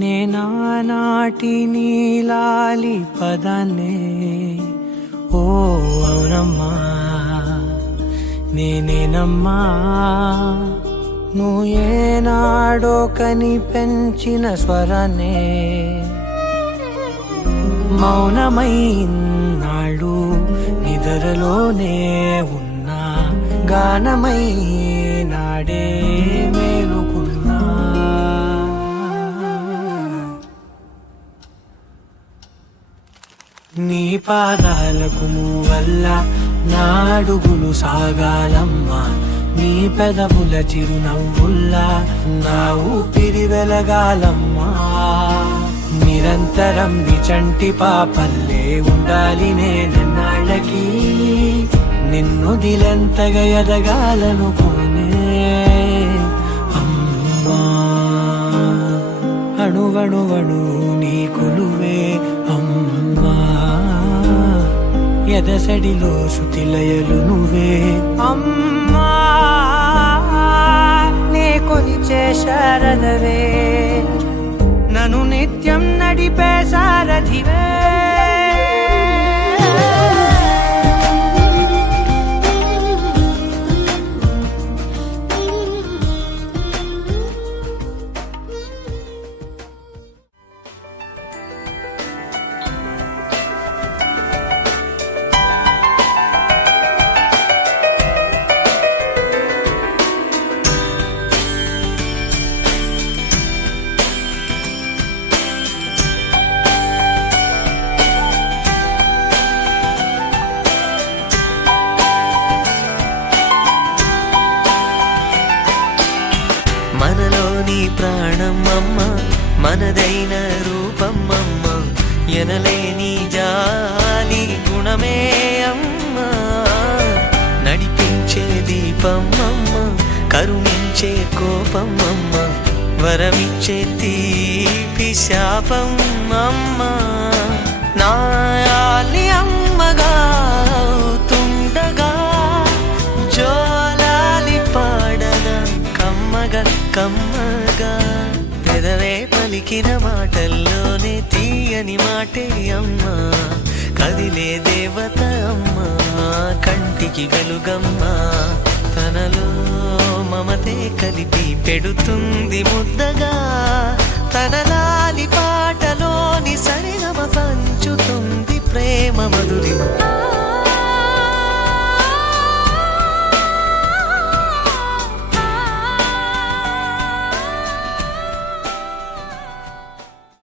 నేనానాటి నీలాలి పదాన్నే ఓ అవునమ్మా నేనేనమ్మా నువ్వు ఏనాడో కని పెంచిన స్వరాన్నే మౌనమై నాడు నిద్రలోనే ఉన్నా గానమై నాడే మేలుకున్నా నీ పాదాలకు వల్ల నా అడుగులు సాగాలమ్మా నీ పెదవుల చిరునవ్వుల్లా నా ఊపిరి వెలగాలమ్మా నిరంతరం నిచంటి పాపల్లే ఉండాలి నేనన్నాళ్ళకి నిన్ను దిలెంతగా ఎదగాలనుకోనే అమ్మా అణువణువణు నీ కొలువే అమ్మా ఎదసడిలో శృతిలయలు నువ్వే అమ్మా నే కొలిచే శారదవే నన్ను నిత్యం నడిపే సారథివే మనలోని ప్రాణమమ్మ మనదైన రూపమమ్మ ఎనలేని జాలి గుణమే అమ్మ నడిపించే దీపమమ్మ కరుణించే కోపమమ్మ వరమిచ్చే తీపి శాపమమ్మ నాయాలి అమ్మగా అవుతుండగా జోలాలి పాడగా కమ్మగా కమ్మగా పెదవే పలికిన మాటల్లోనే తీయని మాటే అమ్మా కదిలే దేవత అమ్మా కంటికి వెలుగమ్మా తనలో మమతే కలిపి పెడుతుంది ముద్దగా తన లాలి పాటలోని సరిగమ పంచుతుంది ప్రేమ మధురిమ